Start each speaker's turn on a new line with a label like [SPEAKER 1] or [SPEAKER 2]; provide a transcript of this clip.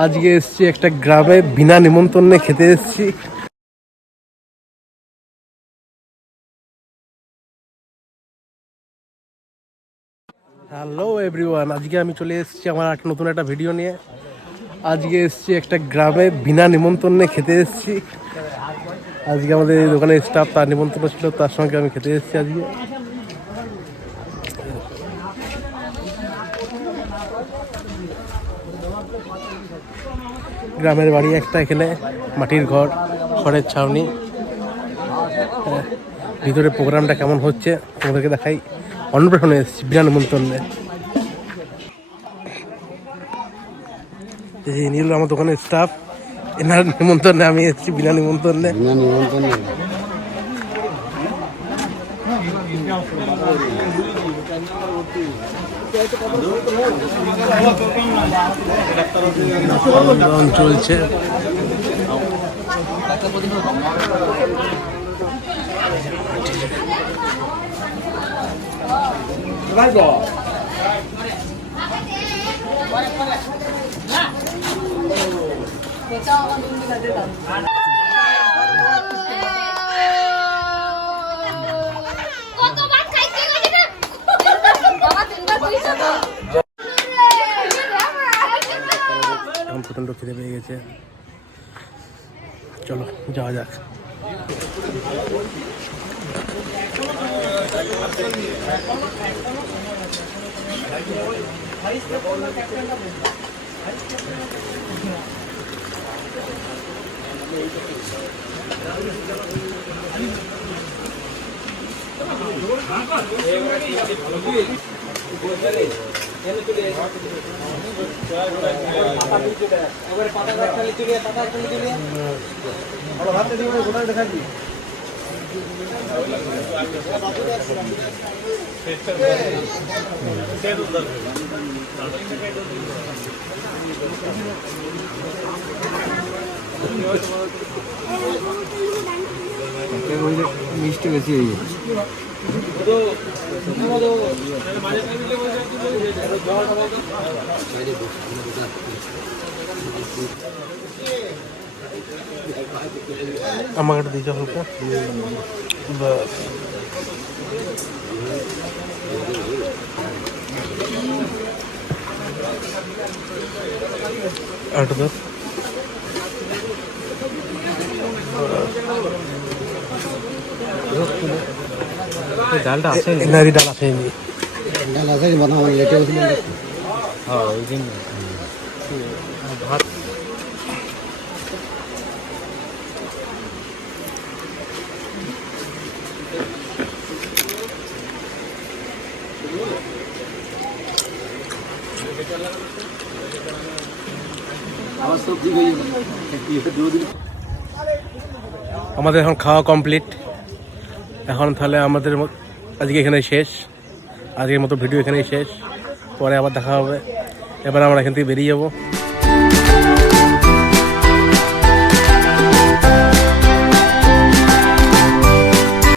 [SPEAKER 1] আজকে এসছি একটা গ্রামে, বিনা নিমন্ত্রণে খেতে এসছি। হ্যালো এভরিওয়ান আজকে আমি চলে এসেছি আমার একটা নতুন একটা ভিডিও নিয়ে। আজকে এসছি একটা গ্রামে, বিনা নিমন্ত্রণে খেতে এসেছি। আজকে আমাদের এই দোকানের স্টাফ তার নিমন্ত্রণ ছিল, তার সঙ্গে আমি খেতে এসেছি আজকে। গ্রামের বাড়ি একটা এখানে, মাটির ঘর, খড়ের ছাউনি। ভিতরে প্রোগ্রামটা কেমন হচ্ছে তোমাদেরকে দেখাই। অন্নপ্রাশনে এসেছি বিনা নিমন্ত্রণে এই হলো আমার দোকানের স্টাফ এনার নিমন্ত্রণে আমি এসেছি, বিনা নিমন্ত্রণে।
[SPEAKER 2] বিনা নিমন্ত্রণ।
[SPEAKER 1] চলছে এখন প্রচণ্ড খিদে পেয়ে গেছে। চলো যাওয়া যাক।
[SPEAKER 2] মিষ্টি বেশি হয়ে যাচ্ছে
[SPEAKER 1] আমাকে একটা দিয়েছ হালকা। বাস আরেকটা দাও
[SPEAKER 2] ডালটা আছে
[SPEAKER 1] এনারি ডাল আছে নি
[SPEAKER 2] ডাল আছে বানাবো লেটে হয়েছিল
[SPEAKER 3] হ্যাঁ ওই জন্য।
[SPEAKER 2] আমার সবজি হয়ে যাবে দুদিন
[SPEAKER 1] আমাদের এখন খাওয়া কমপ্লিট। এখন তাহলে আমাদের আজকে এখানে শেষ। আজকের মতো ভিডিও এখানেই শেষ। পরে আবার দেখা হবে। এবার আমরা এখান থেকে বেরিয়ে যাব।